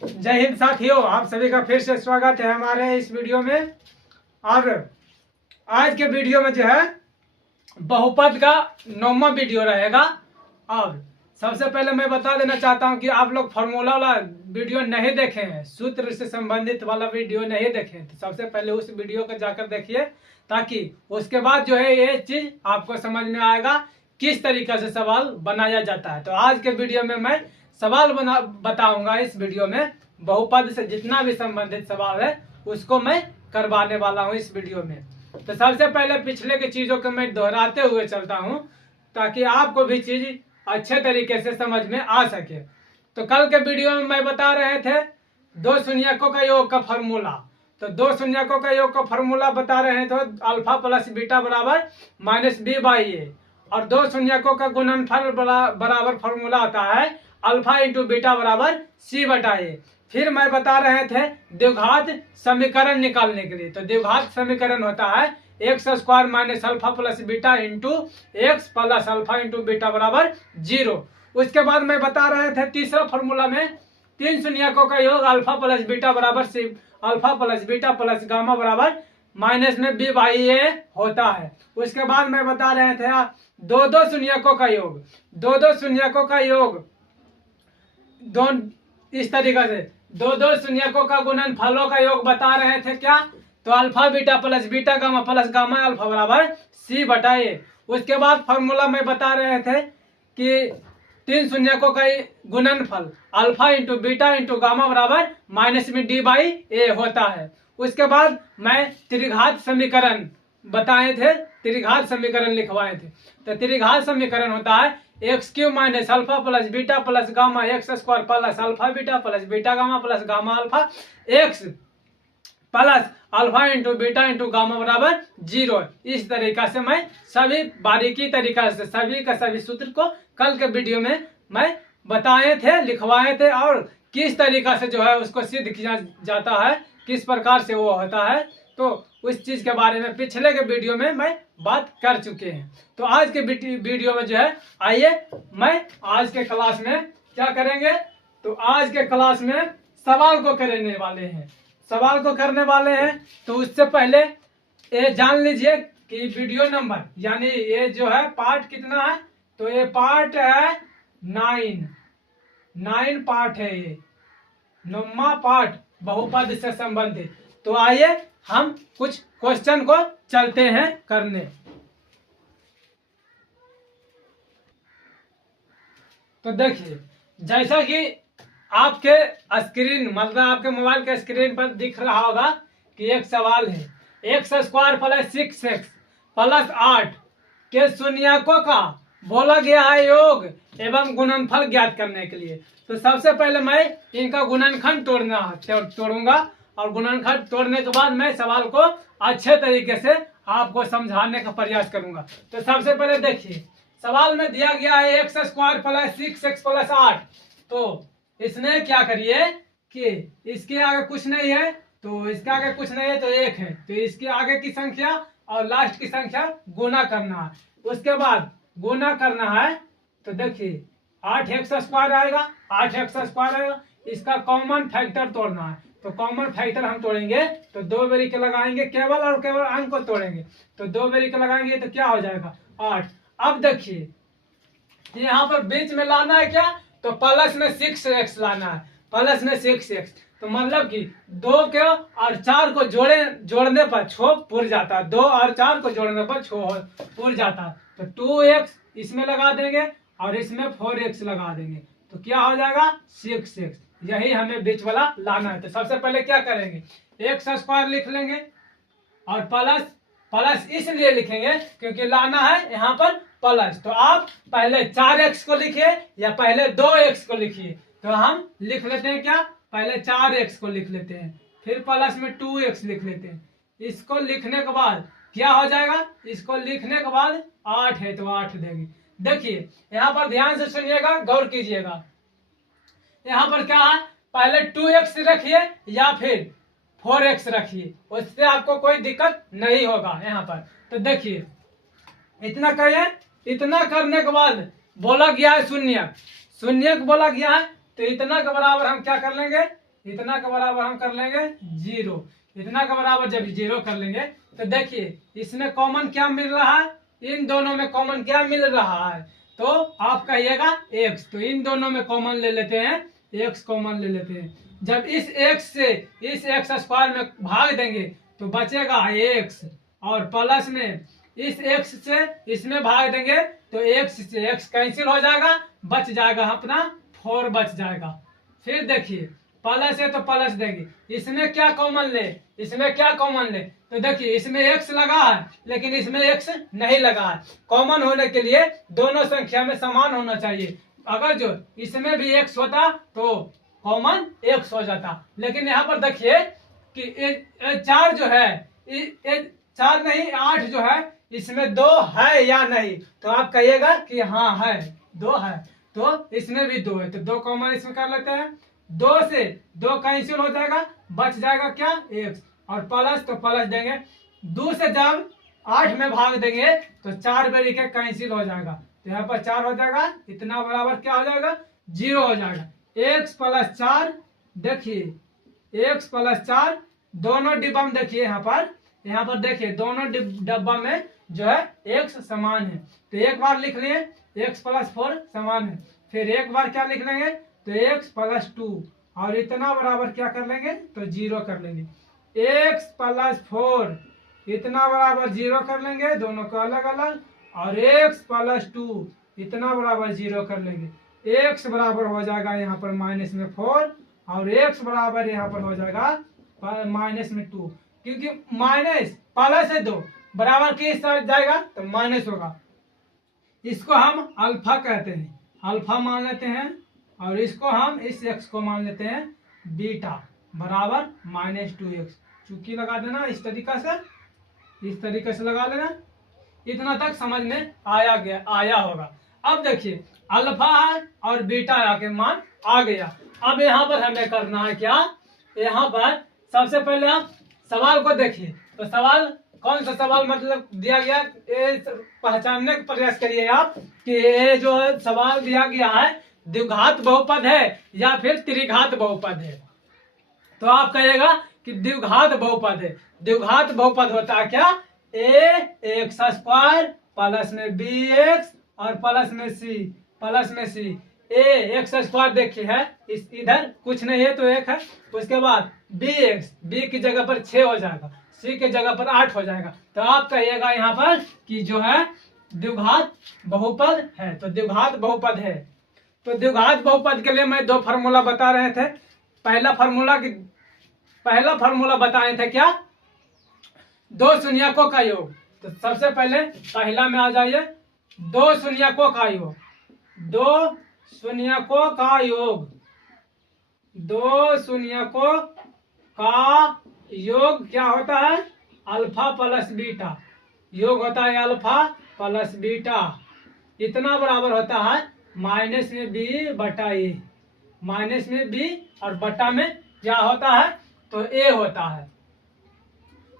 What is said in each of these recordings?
जय हिंद साथियों, आप सभी का फिर से स्वागत है हमारे इस वीडियो में। और आज के वीडियो में जो है बहुपद का 9वां वीडियो रहेगा। और सबसे पहले मैं बता देना चाहता हूं कि आप लोग फार्मूला वाला वीडियो नहीं देखे हैं, सूत्र से संबंधित वाला वीडियो नहीं देखे हैं, तो सबसे पहले उस वीडियो को जाकर देखिए, ताकि उसके बाद जो है ये चीज आपको समझ में आएगा किस तरीके से सवाल बनाया जाता है। तो आज के वीडियो में मैं सवाल बताऊंगा। इस वीडियो में बहुपद से जितना भी संबंधित सवाल है उसको मैं करवाने वाला हूं इस वीडियो में। तो सबसे पहले पिछले की चीजों को मैं दोहराते हुए चलता हूं, ताकि आपको भी चीज अच्छे तरीके से समझ में आ सके। तो कल के वीडियो में मैं बता रहे थे दो शून्यकों का योग का फॉर्मूला। तो दो शून्यकों का योग का फॉर्मूला बता रहे हैं, तो अल्फा प्लस बीटा बराबर -b/a, और दो शून्यकों का गुणनफल बराबर फॉर्मूला आता है अल्फा इंटू बीटा बराबर c/a। फिर मैं बता रहे थे द्विघात समीकरण निकालने के लिए। तो द्विघात समीकरण होता है x² minus alpha plus beta into x plus alpha into beta बराबर 0। उसके बाद मैं बता रहे थे तीसरा फॉर्मूला में तीन शून्यकों का योग अल्फा प्लस बीटा बराबर alpha plus beta plus gamma बराबर -b/a होता है। उसके बाद मैं बता रहे थे दो शून्यकों का योग, दो शून्यकों का योग इस तरीके से दो शून्यकों का गुणनफलों का योग बता रहे थे क्या, तो alpha beta plus gamma alpha बराबर c/a। उसके बाद फॉर्मूला में बता रहे थे कि तीन शून्यकों का गुणनफल alpha into beta into gamma बराबर -d/a होता है। उसके बाद मैं त्रिघात समीकरण बताए थे, त्रिघात समीकरण लिखवाए थे। तो त्रिघात समीकरण होता है x³ minus alpha plus beta plus gamma x² plus alpha beta gamma plus gamma alpha x plus alpha into beta into gamma बराबर 0। इस तरीका से मैं सभी बारीकी तरीका से सभी का सभी सूत्र को कल के वीडियो में मैं बताए थे, लिखवाए थे, और किस तरीका से जो है उसको सिद्ध किया जाता है, किस प्रकार से वो होता है, तो उस चीज के बारे में पिछले के वीडियो में मैं बात कर चुके हैं। तो आज के वीडियो में जो है आइए मैं आज के क्लास में क्या करेंगे, तो आज के क्लास में सवाल को करने वाले हैं, सवाल को करने वाले हैं। तो उससे पहले ये जान लीजिए कि वीडियो नंबर यानी ये जो है पार्ट कितना है, तो ये पार्ट है 9 पार्ट है, ये 9वां पार्ट बहुपद से संबंधित। तो आइए हम कुछ क्वेश्चन को चलते हैं करने। तो देखिए, जैसा कि आपके स्क्रीन मतलब आपके मोबाइल के स्क्रीन पर दिख रहा होगा कि एक सवाल है x² प्लस 6x प्लस 8 के शून्यकों का बोला गया है योग एवं गुणनफल ज्ञात करने के लिए। तो सबसे पहले मैं इनका गुणनखंड तोड़ूंगा, और गुणनखंड तोड़ने के बाद मैं सवाल को अच्छे तरीके से आपको समझाने का प्रयास करूंगा। तो सबसे पहले देखिए, सवाल में दिया गया है x² प्लस 6x प्लस 8। तो इसमें क्या करिए कि इसके आगे कुछ नहीं है, तो इसके आगे कुछ नहीं है तो 1 है, तो इसके आगे की संख्या और लास्ट की संख्या गुना करना है। उसके बाद गुना करना है, तो देखिए 8x² आएगा, 8x² आएगा, इसका कॉमन फैक्टर तोड़ना है। तो कॉमन फैक्टर हम तोड़ेंगे तो 2 बेरी के लगाएंगे केवल, और केवल अंक को तोड़ेंगे तो 2 बेरी के लगाएंगे तो क्या हो जाएगा 8। अब देखिए यहाँ पर बीच में लाना है क्या, तो प्लस में 6x लाना है, प्लस में 6x। तो मतलब कि 2 के और 4 को जोड़ने पर 6 पुर जाता है, 2 और 4 को जोड़ने पर 6 पुर जाता है। तो 2x इसमें लगा देंगे और इसमें 4x लगा देंगे, तो क्या हो जाएगा 6x। यही हमें बीच वाला लाना है। तो सबसे पहले क्या करेंगे, x² लिख लेंगे, और प्लस इसलिए लिखेंगे क्योंकि लाना है यहाँ पर प्लस। तो आप पहले 4x को लिखिए या पहले 2x को लिखिए। तो हम लिख लेते हैं क्या, पहले 4x को लिख लेते हैं, फिर प्लस में 2x लिख लेते हैं। इसको लिखने के बाद क्या हो जाएगा, इसको लिखने के बाद 8 है तो 8 देंगे। देखिए यहाँ पर ध्यान से सुनिएगा, गौर कीजिएगा, यहाँ पर क्या है, पहले 2x रखिए या फिर 4x रखिए, उससे आपको कोई दिक्कत नहीं होगा यहाँ पर। तो देखिए इतना करिए, इतना करने के बाद बोला गया है शून्य बोला गया है, तो इतना के बराबर हम क्या कर लेंगे, इतना के बराबर हम कर लेंगे 0। इतना के बराबर जब 0 कर लेंगे तो देखिए इसमें कॉमन क्या मिल रहा है, इन दोनों में कॉमन क्या मिल रहा है, तो आप कहिएगा x। तो इन दोनों में कॉमन ले लेते हैं, x कॉमन ले लेते हैं। जब इस x से इस x स्क्वायर में भाग देंगे तो बचेगा x, और प्लस में इस x से इसमें भाग देंगे तो x से x कैंसिल हो जाएगा, बच जाएगा अपना 4 बच जाएगा। फिर देखिए प्लस है तो प्लस देंगे, इसमें क्या कॉमन ले, इसमें क्या कॉमन ले, तो देखिए इसमें x लगा है लेकिन इसमें x नहीं लगा है। कॉमन होने के लिए दोनों संख्या में समान होना चाहिए। अगर जो इसमें भी x होता तो कॉमन x हो जाता, लेकिन यहाँ पर देखिए कि 4 जो है 4 नहीं 8 जो है इसमें 2 है या नहीं, तो आप कहिएगा कि हाँ है, 2 है, तो इसमें भी 2 है, तो 2 कॉमन इसमें कर लेते हैं। 2 से 2 कैंसिल हो जाएगा, बच जाएगा क्या x, और प्लस तो प्लस देंगे। 2 से जब 8 में भाग देंगे तो 4 बेरी के कैंसिल हो जाएगा, तो यहाँ पर 4 हो जाएगा, इतना बराबर क्या हो जाएगा 0 हो जाएगा। x प्लस 4, देखिए x प्लस 4 दोनों डिब्बा में देखिए यहाँ पर देखिए दोनों डब्बा में जो है x समान है, तो एक बार लिख लिए x प्लस 4 समान है, फिर एक बार क्या लिख लेंगे तो x प्लस 2, और इतना बराबर क्या कर लेंगे तो 0 कर लेंगे। x प्लस 4 इतना बराबर 0 कर लेंगे, दोनों को अलग अलग, और x प्लस 2 इतना बराबर 0 कर लेंगे। x बराबर हो जाएगा यहाँ पर माइनस में 4, और x बराबर यहाँ पर हो जाएगा माइनस में 2, क्योंकि माइनस प्लस है 2 बराबर किस साइड जाएगा तो माइनस होगा। इसको हम अल्फा कहते हैं, अल्फा मान लेते हैं, और इसको हम इस x को मान लेते हैं बीटा बराबर -2x। चूंकि लगा देना इस तरीका से, इस तरीके से लगा लेना। इतना तक समझ में आया होगा। अब देखिए अल्फा है और बीटा के मान आ गया। अब यहाँ पर हमें करना है क्या, यहाँ पर सबसे पहले आप सवाल को देखिए, तो सवाल कौन सा सवाल मतलब दिया गया, ये पहचानने का प्रयास करिए आप कि ये जो सवाल दिया गया है द्विघात बहुपद है या फिर त्रिघात बहुपद है। तो आप कहिएगा कि द्विघात बहुपद है। द्विघात बहुपद होता है क्या, a x स्क्वायर प्लस में bx और प्लस में c। a x स्क्वायर देखिए है इधर कुछ नहीं है तो 1 है, उसके बाद bx, b की जगह पर 6 हो जाएगा, c की जगह पर 8 हो जाएगा। तो आप कहिएगा यहाँ पर कि जो है द्विघात बहुपद है, तो द्विघात बहुपद है। तो द्विघात बहुपद के लिए मैं 2 फार्मूला बता रहे थे। पहला फार्मूला बताए थे क्या, 2 शून्यकों का योग। तो सबसे पहले पहला में आ जाइए, 2 शून्यकों का योग, 2 शून्यकों का योग, 2 शून्यकों का योग क्या होता है, अल्फा प्लस बीटा। योग होता है अल्फा प्लस बीटा, इतना बराबर होता है माइनस में b बटा a। माइनस में b और बटा में क्या होता है तो a होता है,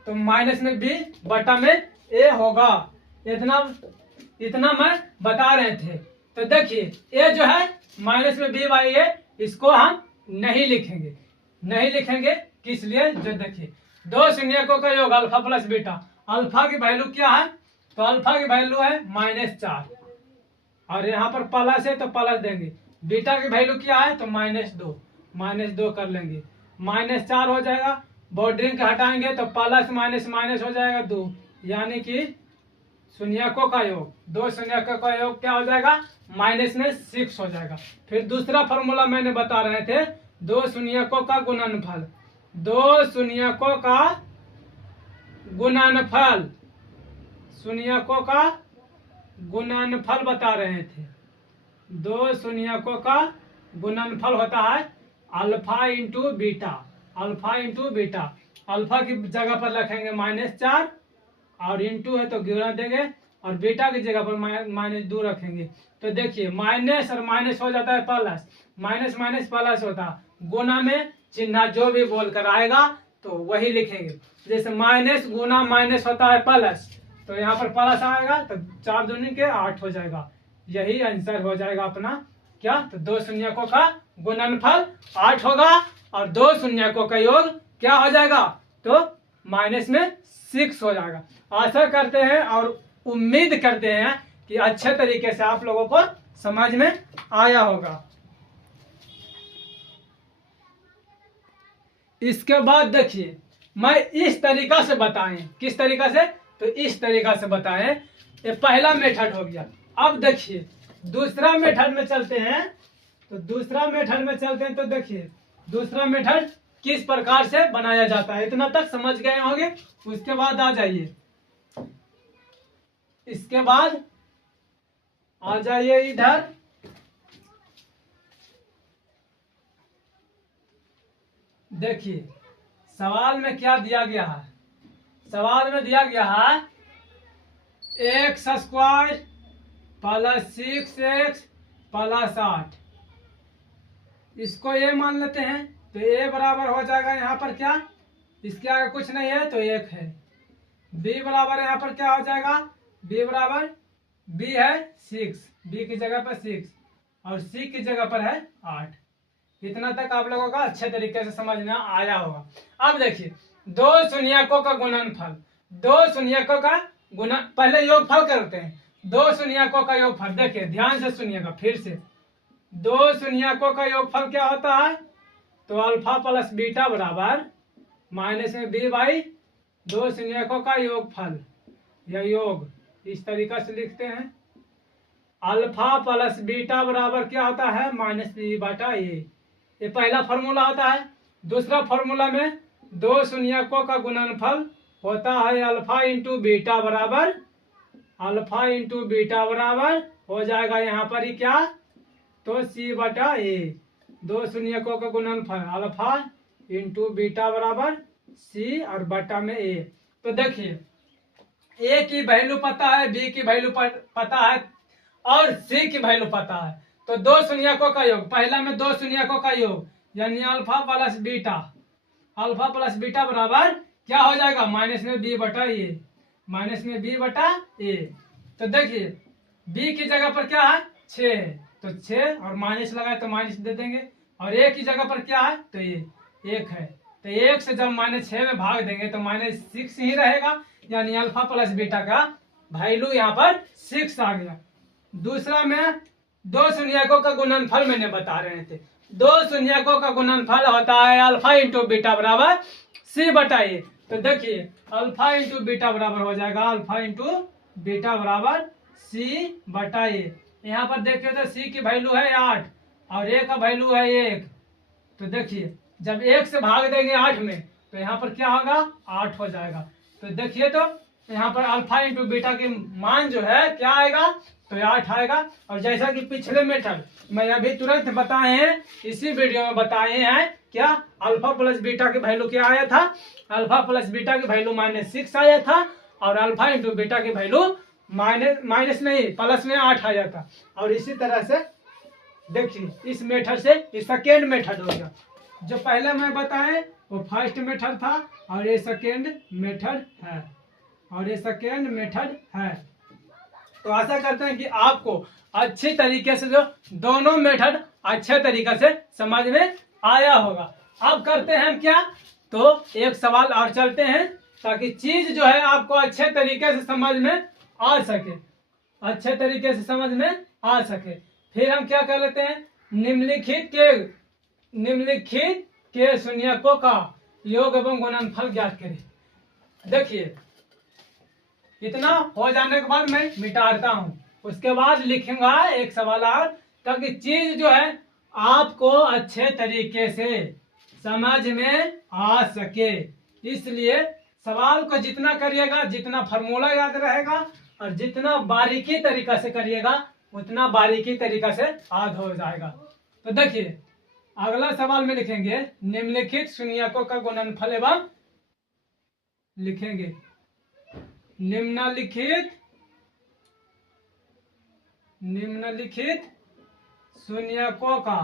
तो माइनस में b बटा में a होगा। इतना मैं बता रहे थे। तो देखिए a जो है माइनस में b बाई a, इसको हम नहीं लिखेंगे किस लिए, जो देखिए 2 शून्यकों का योग अल्फा प्लस बीटा। अल्फा की वैल्यू क्या है, तो अल्फा की वैल्यू है -4, और यहाँ पर प्लस है तो प्लस देंगे। बीटा की वैल्यू क्या है तो -2 कर लेंगे, -4 हो जाएगा। बॉर्डरिंग के हटाएंगे तो प्लस माइनस माइनस हो जाएगा 2, यानी कि शून्यकों का योग, 2 शून्यकों का योग क्या हो जाएगा माइनस में 6 हो जाएगा। फिर दूसरा फॉर्मूला मैंने बता रहे थे, 2 शून्यकों का गुणनफल, 2 शून्यकों का गुणनफल, शून्यकों का गुणनफल बता रहे थे। 2 शून्यकों का गुणनफल होता है alpha into beta, alpha into beta. Alpha की जगह पर रखेंगे -4 और इंटू है तो गुणा देंगे, और बीटा की जगह पर -2 रखेंगे। तो देखिए माइनस और माइनस हो जाता है प्लस, माइनस माइनस प्लस होता है। गुना में चिन्ह जो भी बोलकर आएगा तो वही लिखेंगे। जैसे माइनस गुना माइनस होता है प्लस, तो यहाँ पर प्लस आएगा तो 4 दूनी के 8 हो जाएगा। यही आंसर हो जाएगा अपना क्या, तो दो शून्यकों का गुणनफल 8 होगा और दो शून्यकों का योग क्या हो जाएगा, तो माइनस में 6 हो जाएगा। आशा करते हैं और उम्मीद करते हैं कि अच्छे तरीके से आप लोगों को समझ में आया होगा। इसके बाद देखिए मैं इस तरीका से बताएं, किस तरीका से, तो इस तरीका से बताएं। ये पहला मेथड हो गया। अब देखिए दूसरा मेथड में चलते हैं, तो दूसरा मेथड में चलते हैं। तो देखिए दूसरा मेथड किस प्रकार से बनाया जाता है, इतना तक समझ गए होंगे। उसके बाद आ जाइए, इसके बाद आ जाइए इधर। देखिए सवाल में क्या दिया गया है, सवाल में दिया गया है x square plus 6x plus 8। इसको ये मान लेते हैं, तो ए बराबर हो जाएगा यहाँ पर क्या, इसके आगे कुछ नहीं है तो 1 है। बी बराबर यहाँ पर क्या हो जाएगा, बी बराबर, बी है 6, बी की जगह पर 6 और सी की जगह पर है 8। इतना तक आप लोगों का अच्छे तरीके से समझ में आया होगा। अब देखिए दो शून्यकों का गुणनफल, दो शून्यकों का गुणन, पहले योगफल करते हैं। दो शून्यकों का योगफल, देखिए ध्यान से सुनिएगा फिर से। दो शून्यकों का योगफल क्या होता है, तो अल्फा प्लस बीटा बराबर माइनस में बी बाई दो शून्यकों का योगफल या योग, इस तरीका से लिखते हैं। अल्फा प्लस बीटा बराबर क्या होता है, माइनस बी बटा ए। ये पहला फॉर्मूला होता है। दूसरा फॉर्मूला में दो शून्यकों का गुणनफल होता है अल्फा इंटू बीटा बराबर, अल्फा इंटू बीटा बराबर हो जाएगा यहाँ पर ही क्या, तो सी बटा ए। दो शून्यकों का गुणनफल अल्फा इंटू बीटा बराबर सी और बटा में ए। तो देखिए ए की वैल्यू पता है, बी की वैल्यू पता है और सी की वैल्यू पता है। तो दो शून्यकों का योग, पहला में दो शून्यकों का योग यानी alpha plus beta, alpha plus beta बराबर क्या हो जाएगा, माइनस में बी बटा ए, माइनस में बी बटा ए। तो देखिए बी की जगह पर क्या है 6 है, तो 6 और माइनस लगाए तो माइनस दे देंगे, और ए की जगह पर क्या है, तो ये 1 है। तो 1 से जब -6 में भाग देंगे तो -6 ही रहेगा, यानी अल्फा प्लस बीटा का वैल्यू यहाँ पर 6 आ गया। दूसरा में दो शून्यकों का गुणनफल मैंने बता रहे थे। दो शून्यकों का गुणनफल होता है अल्फा इंटू बीटा बराबर सी बटा ए। तो देखिए अल्फा इंटू बीटा बराबर हो जाएगा अल्फा इंटू बीटा बराबर सी बटा ए। यहाँ पर देखिए तो सी की वैल्यू है 8 और ए का वैल्यू है 1। तो देखिए जब 1 से भाग देंगे 8 में तो यहाँ पर क्या होगा, 8 हो जाएगा। तो देखिए तो यहाँ पर अल्फा इंटू बीटा के मान जो है क्या आएगा, तो 8 आएगा। और जैसा कि पिछले मेथड मैं अभी तुरंत बताए हैं, इसी वीडियो में बताए हैं क्या, अल्फा प्लस बीटा की वैल्यू क्या आया था, अल्फा प्लस बीटा की वैल्यू -6 आया था और अल्फा इंटू बीटा की वैल्यू माइनस नहीं प्लस में 8 आया था। और इसी तरह से देखिए इस मेथड से ये सेकेंड मेथड हो गया। जो पहले मैं बताए वो फर्स्ट मेथड था और ये सेकेंड मेथड है, और ये सेकेंड मेथड है। तो आशा करते हैं कि आपको अच्छी तरीके से जो दोनों मेथड अच्छे तरीके से समझ में आया होगा। अब करते हैं क्या, तो एक सवाल और चलते हैं ताकि चीज जो है आपको अच्छे तरीके से समझ में आ सके, अच्छे तरीके से समझ में आ सके। फिर हम क्या कर लेते हैं, निम्नलिखित के शून्यकों का योग एवं गुणनफल ज्ञात करें। देखिए इतना हो जाने के बाद मैं मिटाता हूं, उसके बाद लिखूंगा एक सवाल और, ताकि चीज जो है आपको अच्छे तरीके से समझ में आ सके। इसलिए सवाल को जितना करिएगा, जितना फार्मूला याद रहेगा और जितना बारीकी तरीका से करिएगा उतना बारीकी तरीका से याद हो जाएगा। तो देखिए अगला सवाल में लिखेंगे निम्नलिखित शून्यकों का गुणनफल एवं लिखेंगे निम्नलिखित शून्यकों का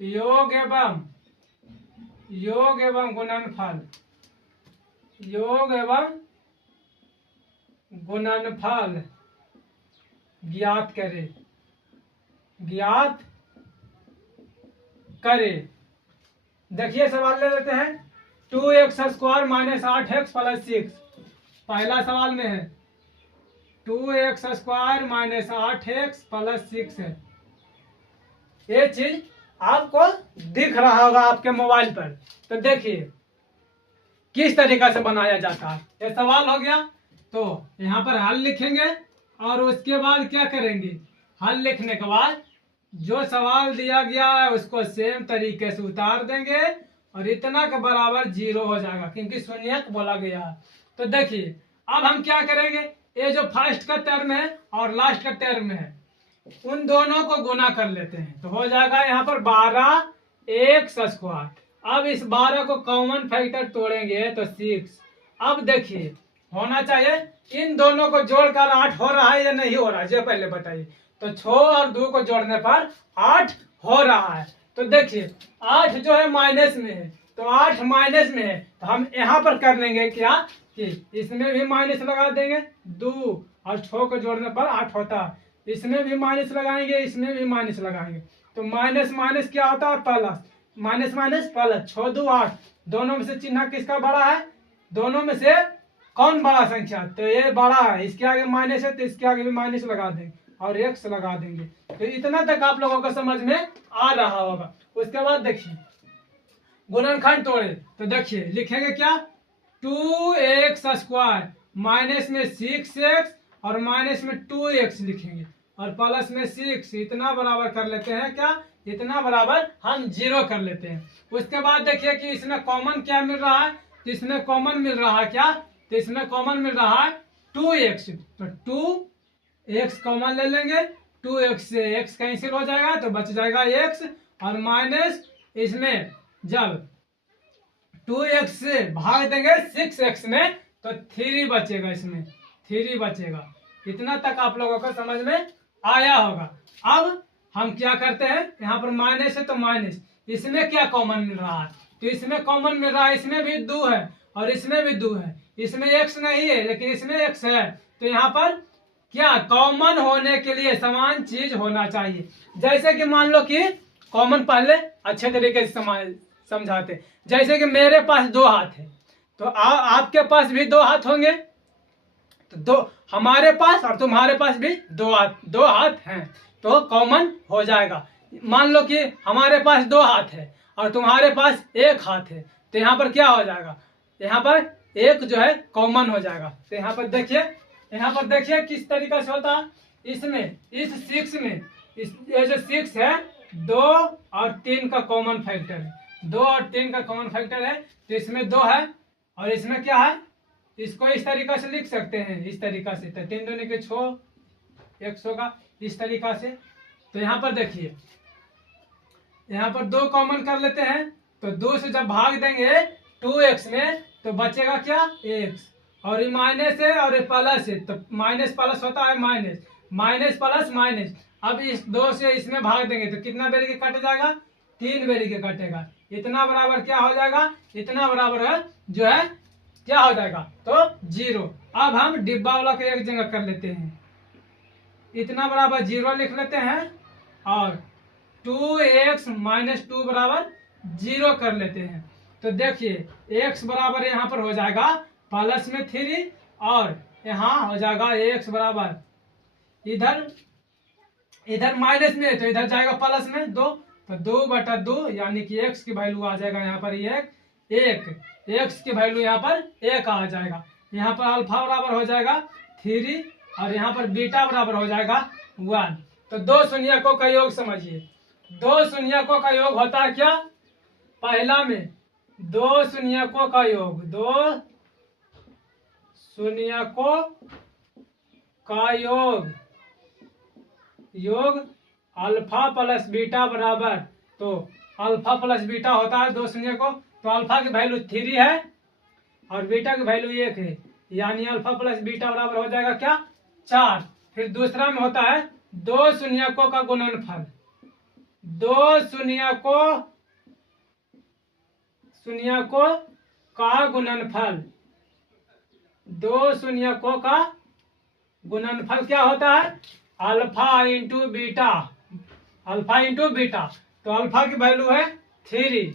योग एवं गुणनफल ज्ञात करे, ज्ञात करे। देखिए सवाल ले लेते हैं, 2x² माइनस 8x प्लस 6। पहला सवाल में है 2x² माइनस 8x प्लस 6 है। ये चीज आपको दिख रहा होगा आपके मोबाइल पर। तो देखिए किस तरीका से बनाया जाता है। ये सवाल हो गया, तो यहाँ पर हल लिखेंगे और उसके बाद क्या करेंगे, हल लिखने के बाद जो सवाल दिया गया है उसको सेम तरीके से उतार देंगे और इतना के बराबर 0 हो जाएगा, क्योंकि शून्यक बोला गया है। तो देखिए अब हम क्या करेंगे, ये जो फर्स्ट का टर्म है और लास्ट का टर्म है उन दोनों को गुना कर लेते हैं, तो हो जाएगा यहाँ पर 12x²। अब इस 12 को कॉमन फैक्टर तोड़ेंगे तो 6। अब देखिए होना चाहिए, इन दोनों को जोड़कर 8 हो रहा है या नहीं हो रहा है, जो पहले बताइए। तो 6 और 2 को जोड़ने पर 8 हो रहा है। तो देखिए 8 जो है माइनस में है, तो 8 माइनस में है, तो हम यहाँ पर कर लेंगे क्या कि इसमें भी माइनस लगा देंगे, 2 और 6 को जोड़ने पर 8 होता है। इसमें भी माइनस लगाएंगे, इसमें भी माइनस लगाएंगे, तो माइनस माइनस क्या होता है, प्लस। Minus minus plus, 6 2 8। दोनों में से चिन्ह किसका बड़ा है, दोनों में से कौन बड़ा संख्या, तो ये बड़ा है, इसके आगे माइनस है तो इसके आगे भी माइनस लगा देंगे और x लगा देंगे। तो इतना तक आप लोगों को समझ में आ रहा होगा। उसके बाद देखिए गुणनखंड तोड़े, तो देखिए लिखेंगे क्या, 2x² माइनस में 6x और माइनस में 2x लिखेंगे और प्लस में 6, इतना बराबर कर लेते हैं क्या, इतना बराबर हम 0 कर लेते हैं। उसके बाद देखिए कि इसमें कॉमन क्या मिल रहा है, तो इसमें कॉमन मिल रहा है क्या, तो इसमें कॉमन मिल रहा है 2x, तो 2x कॉमन ले लेंगे, 2x से x कैंसिल हो जाएगा तो बच जाएगा x, और माइनस इसमें जब 2x से भाग देंगे 6x में तो 3 बचेगा, इसमें 3 बचेगा। इतना तक आप लोगों को समझ में आया होगा। अब हम क्या करते हैं, यहाँ पर माइनस है तो माइनस, इसमें क्या कॉमन मिल रहा है, तो इसमें कॉमन मिल रहा है, इसमें भी 2 है और इसमें भी 2 है, इसमें x नहीं है लेकिन इसमें x है। तो यहाँ पर क्या कॉमन होने के लिए समान चीज होना चाहिए। जैसे कि मान लो कि कॉमन पहले अच्छे तरीके से समझाते, जैसे कि मेरे पास 2 हाथ है तो आपके पास भी 2 हाथ होंगे, तो दो हमारे पास और तुम्हारे पास भी 2 हाथ हैं, तो कॉमन हो जाएगा। मान लो कि हमारे पास 2 हाथ है और तुम्हारे पास 1 हाथ है, तो यहाँ पर क्या हो जाएगा, यहाँ पर एक जो है कॉमन हो जाएगा। तो यहाँ पर देखिए किस तरीके से होता है, इसमें इस 6 में ये जो 6 है 2 और 3 का कॉमन फैक्टर है, 2 और 3 का कॉमन फैक्टर है, तो इसमें 2 है और इसमें क्या है, इसको इस तरीका से लिख सकते हैं, इस तरीका से, तो 3 दूनी के 6 100 का, इस तरीका से। तो यहाँ पर देखिए यहाँ पर 2 कॉमन कर लेते हैं, तो 2 से जब भाग देंगे 2x में तो बचेगा क्या, x, और ये माइनस है और ये प्लस है, तो माइनस प्लस होता है माइनस, माइनस प्लस माइनस। अब इस 2 से इसमें भाग देंगे तो कितना बेरी के कट जाएगा, 3 बेरी के कटेगा। इतना बराबर क्या हो जाएगा, इतना बराबर है जो है क्या हो जाएगा, तो 0। अब हम डिब्बा वाला को एक जगह कर लेते हैं, इतना बराबर 0 लिख लेते हैं और 2x माइनस 2 बराबर 0 कर लेते हैं। तो देखिए x बराबर यहाँ पर हो जाएगा प्लस में 3 और यहाँ हो जाएगा x बराबर, इधर माइनस में तो इधर जाएगा प्लस में 2, तो 2/2 यानी कि x की वैल्यू आ जाएगा यहाँ पर 1, x की वैल्यू यहाँ पर 1 आ जाएगा। यहाँ पर अल्फा बराबर हो जाएगा 3 और यहाँ पर बीटा बराबर हो जाएगा 1। तो 2 शून्यकों का योग समझिए, 2 शून्यकों का योग होता है क्या, पहला में 2 शून्यकों का योग, 2 शून्यकों का योग अल्फा प्लस बीटा बराबर, तो अल्फा प्लस बीटा होता है 2 शून्यकों, तो अल्फा की वैल्यू 3 है और बीटा की वैल्यू 1 है, यानी अल्फा प्लस बीटा बराबर हो जाएगा क्या, 4। फिर दूसरा में होता है 2 शून्यकों का गुणनफल, 2 शून्यकों का गुणनफल, 2 शून्यकों का गुणनफल क्या होता है, alpha into beta, alpha into beta, तो अल्फा की वैल्यू है 3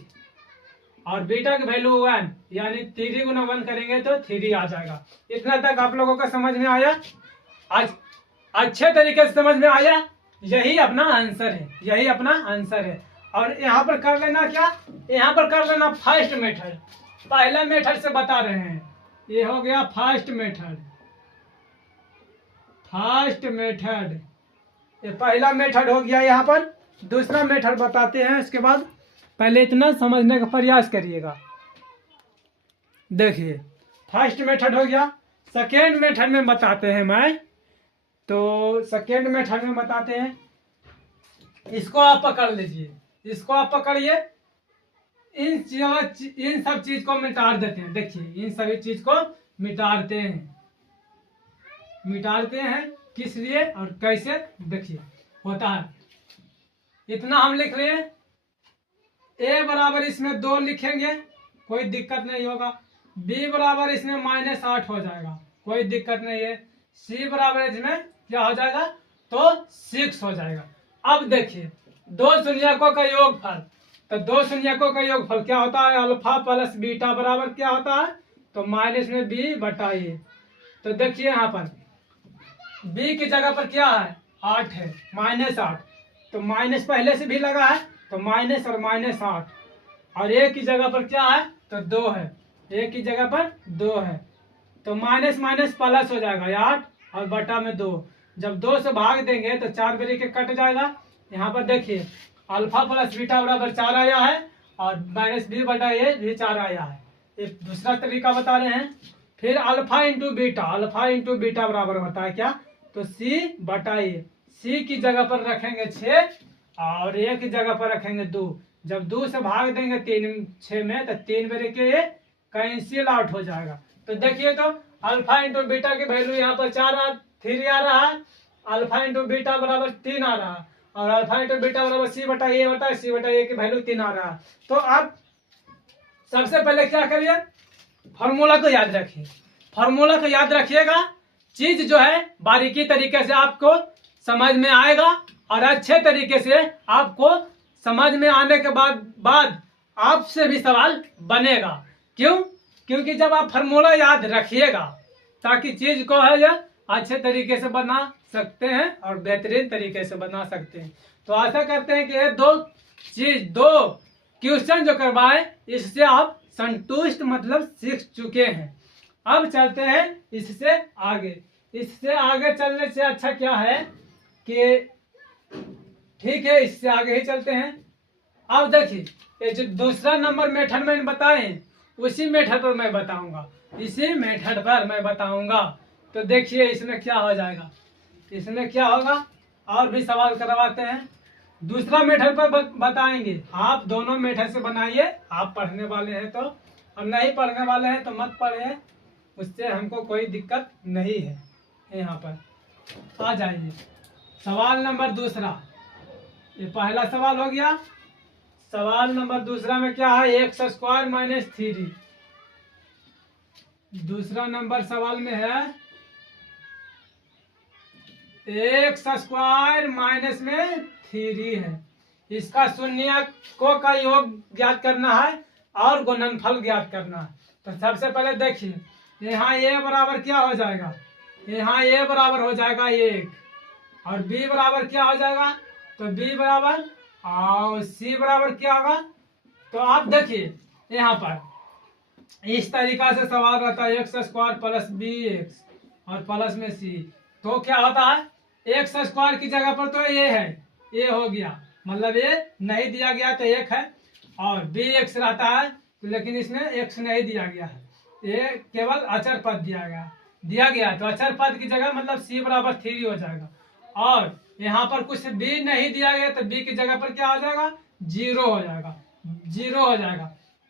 और बीटा की वैल्यू 1, यानी 3 गुना 1 करेंगे तो 3 आ जाएगा। इतना तक आप लोगों का समझ में आया? आज अच्छे तरीके से समझ में आया? यही अपना आंसर है, यही अपना आंसर है। और यहाँ पर कर लेना क्या, यहाँ पर कर लेना फर्स्ट मेथड, पहला मेथड से बता रहे हैं। ये हो गया फर्स्ट मेथड, फर्स्ट मेथड, ये पहला मेथड हो गया। यहाँ पर दूसरा मेथड बताते हैं, इसके बाद पहले इतना समझने का प्रयास करिएगा। देखिए फर्स्ट मेथड हो गया, सेकेंड मेथड में बताते हैं मैं, तो सेकेंड मेथड में बताते हैं। इसको आप पकड़ लीजिए, इसको आप पकड़िए, इन सब चीज को मिटा देते हैं। देखिए इन सभी चीज को मिटाते हैं, मिटाते हैं किस लिए और कैसे, देखिए होता है। इतना हम लिख रहे हैं, ए बराबर इसमें 2 लिखेंगे, कोई दिक्कत नहीं होगा। बी बराबर इसमें -8 हो जाएगा, कोई दिक्कत नहीं है। सी बराबर इसमें क्या हो जाएगा, तो 6 हो जाएगा। अब देखिए दो शून्यकों का योगफल, तो दो शून्यकों का योगफल क्या होता है, अल्फा प्लस बीटा बराबर क्या होता है, तो माइनस में बी बटा ए। तो देखिए यहाँ पर बी की जगह पर क्या है, 8 है, -8, तो माइनस पहले से भी लगा है, तो माइनस और -8, और ए की जगह पर क्या है, तो 2 है, ए की जगह पर 2 है, तो माइनस माइनस प्लस हो जाएगा 8 और बटा में 2। जब 2 से भाग देंगे तो 4 बरी के कट जाएगा। यहाँ पर देखिए अल्फा प्लस बीटा बराबर 4 आया है और माइनस बी बटा ए भी 4 आया है। एक दूसरा तरीका बता रहे हैं। फिर alpha into beta, alpha into beta बराबर होता है क्या, तो सी बटा ए। सी की जगह पर रखेंगे 6 और ए की जगह पर रखेंगे 2। जब 2 से भाग देंगे 6 में तो 3 बरे के कैंसिल आउट हो जाएगा। तो देखिए तो अल्फा इंटू बीटा की वैल्यू यहाँ पर 3 आ रहा है, अल्फा इंटू बीटा बराबर 3 आ रहा है, और अल्फा इंटू बीटा बराबर सी बटा ए सी बटा ए की वैल्यू 3 आ रहा है। तो आप सबसे पहले क्या करिए, फॉर्मूला को याद रखिए, फॉर्मूला को याद रखिएगा। चीज जो है बारीकी तरीके से आपको समझ में आएगा और अच्छे तरीके से आपको समझ में आने के बाद आपसे भी सवाल बनेगा। क्यों? क्योंकि जब आप फार्मूला याद रखिएगा ताकि चीज को है या अच्छे तरीके से बना सकते हैं और बेहतरीन तरीके से बना सकते हैं। तो आशा करते हैं कि ये दो क्वेश्चन जो करवाए इससे आप संतुष्ट मतलब सीख चुके हैं। अब चलते हैं इससे आगे। इससे आगे चलने से अच्छा क्या है कि ठीक है, इससे आगे ही चलते हैं। अब देखिए ये जो दूसरा नंबर मेथड मैंने बताए उसी मेथड पर मैं बताऊंगा, इसी मेथड पर मैं बताऊंगा। तो देखिए इसमें क्या हो जाएगा, इसमें क्या होगा, और भी सवाल करवाते हैं। दूसरा मेथड पर बताएंगे। आप दोनों मेथड से बनाइए, आप पढ़ने वाले हैं तो, और नहीं पढ़ने वाले हैं तो मत पढ़िए, उससे हमको कोई दिक्कत नहीं है। यहाँ पर आ जाइए, सवाल नंबर दूसरा, ये पहला सवाल हो गया। सवाल नंबर दूसरा में क्या है, एक्स स्क्वायर माइनस 3। दूसरा नंबर सवाल में है एक्स स्क्वायर माइनस में 3 है। इसका शून्यकों का योग ज्ञात करना है और गुणनफल ज्ञात करना है। तो सबसे पहले देखिए यहाँ ए बराबर क्या हो जाएगा, यहाँ ए बराबर हो जाएगा 1 और बी बराबर क्या हो जाएगा, तो बी बराबर और सी बराबर क्या होगा। तो आप देखिए यहाँ पर इस तरीका से सवाल रहता है, x square plus b x और प्लस में सी। तो क्या होता है, एक्स स्क्वायर की जगह पर तो ये है, ये हो गया, मतलब ये नहीं दिया गया तो 1 है, और बी एक्स रहता है लेकिन इसमें एक्स नहीं दिया गया है, ये केवल अचर पद दिया गया तो अचर पद की जगह मतलब सी बराबर 3 हो जाएगा। और यहाँ पर कुछ बी नहीं दिया गया तो बी की जगह पर क्या हो जाएगा, 0 हो जाएगा, 0 हो जाएगा।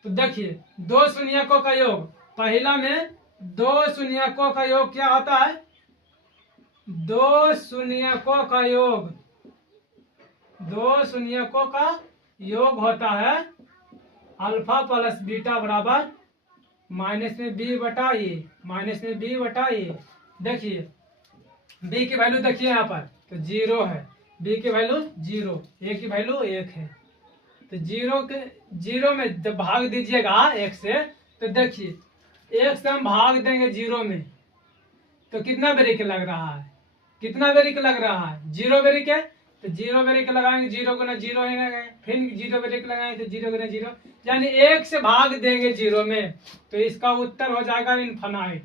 तो देखिए दो शून्यकों का योग, पहला में दो शून्यकों का योग क्या होता है, दो शून्यकों का योग, दो शून्यकों का योग होता है अल्फा प्लस बीटा बराबर माइनस में बी बटा ए, माइनस में बी बटा ए। देखिए बी की वैल्यू देखिए यहाँ पर तो 0 है, बी की वैल्यू 0, ए की वैल्यू 1 है। तो 0 में जब भाग दीजिएगा 1 से, तो देखिए 1 से हम भाग देंगे 0 में तो कितना बेरिक लग रहा है, कितना बेरिक लग रहा है, 0 बेरिक है। तो 0 बेरिक लगाएंगे, 0 गुना 0 है, फिर 0 बेरिक लगाएंगे तो 0 गुना 0, यानी 1 से भाग देंगे 0 में, तो इसका उत्तर हो जाएगा इनफाइनाइट,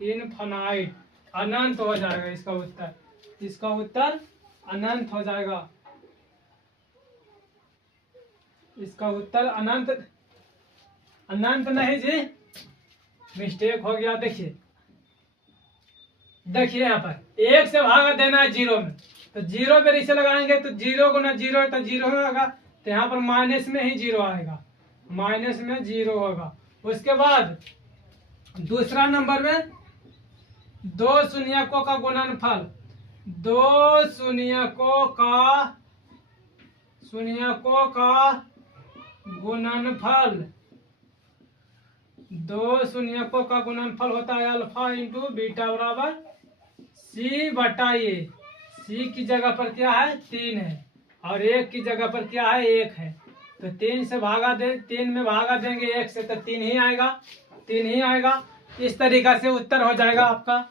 इनफाइनाइट, अनंत हो जाएगा इसका उत्तर, इसका उत्तर अनंत हो जाएगा, इसका उत्तर अनंत, अनंत नहीं जी, मिस्टेक हो गया। देखिए देखिए यहाँ पर 1 से भागा देना है 0 में, तो 0 पे इसे लगाएंगे तो 0 गुना 0 है तो 0 होगा, तो यहाँ पर माइनस में ही 0 आएगा, माइनस में 0 होगा। उसके बाद दूसरा नंबर में 2 शून्यकों का गुणनफल, 2 शून्यकों का गुणनफल, 2 शून्यकों का गुणनफल होता है अल्फा इंटू बीटा बराबर सी बटा ए। सी की जगह पर क्या है 3 है और 1 की जगह पर क्या है 1 है, तो 3 से भागा दे, 3 में भागा देंगे 1 से तो 3 ही आएगा, 3 ही आएगा। इस तरीका से उत्तर हो जाएगा आपका।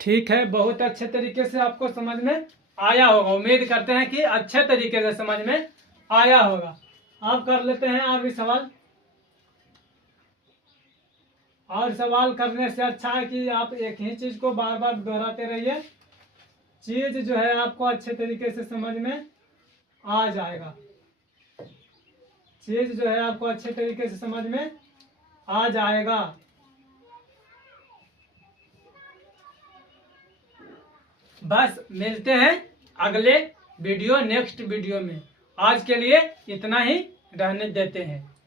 ठीक है, बहुत अच्छे तरीके से आपको समझ में आया होगा, उम्मीद करते हैं कि अच्छे तरीके से समझ में आया होगा। अब कर लेते हैं और भी सवाल। और सवाल करने से अच्छा है कि आप एक ही चीज को बार बार दोहराते रहिए, चीज जो है आपको अच्छे तरीके से समझ में आ जाएगा, चीज जो है आपको अच्छे तरीके से समझ में आ जाएगा। बस मिलते हैं अगले वीडियो, नेक्स्ट वीडियो में। आज के लिए इतना ही रहने देते हैं।